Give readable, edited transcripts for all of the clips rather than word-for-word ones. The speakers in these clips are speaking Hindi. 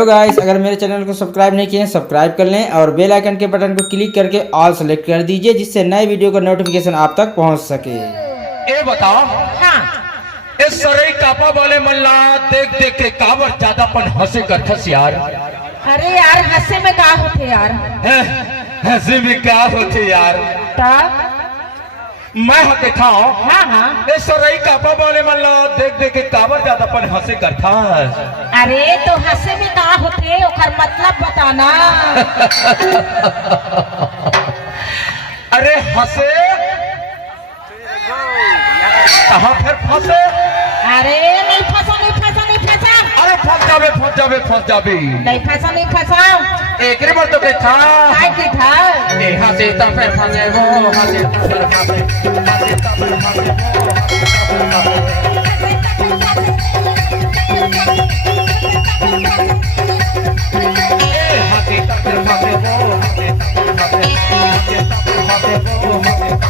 हेलो गाइस, अगर मेरे चैनल को सब्सक्राइब नहीं किए हैं सब्सक्राइब कर लें और बेल आइकन के बटन को क्लिक करके ऑल सेलेक्ट कर दीजिए, जिससे नए वीडियो का नोटिफिकेशन आप तक पहुंच सके। ए बताओ, हाँ, इस सरई कापा वाले मल्ला देख देख के काबर ज्यादापन हंसे करथस यार। अरे यार, हंसे में का होते यार? हंसे में क्या होते यार? मैं होते था। हाँ हाँ। इस सरई कापा वाले मल्ला देख देख के काबर ज्यादापन हंसे करथस। अरे तो हंसे में का होते, ओकर मतलब बताना। अरे हंसे कहाँ फिर फंसे? अरे नहीं फंसा, नहीं फंसा, नहीं फंसा। अरे फंस जाबे, फंस जाबे, फंस जाबे। नहीं फंसा, नहीं फंसा। एक बार तो के था। काय के था? ए हंसे तब फिर फंसे वो, हंसे तब फिर फंसे, हंसे तब फिर फंसे वो, हंसे तब फिर फंसे।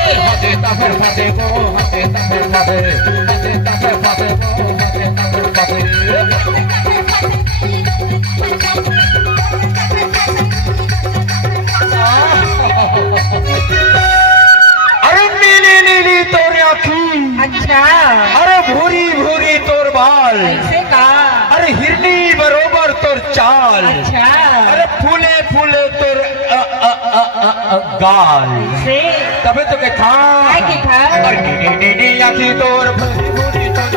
ए हंसे तब फिर फंसे वो, हंसे तब फिर फंसे, हंसे तब फिर फंसे वो, हंसे तब फिर फंसे। अरे नीली नीली तोर आँखी, अच्छा, अरे भूरी भूरी तोर बाल, ऐसे का? अरे हिरनी बरोबर तोर चाल, अच्छा, अरे फूले फूले तोर गाल। से तबे तो के था। काय के था? अरे नीली नीली आँखी तोर भूरी भूरी तोर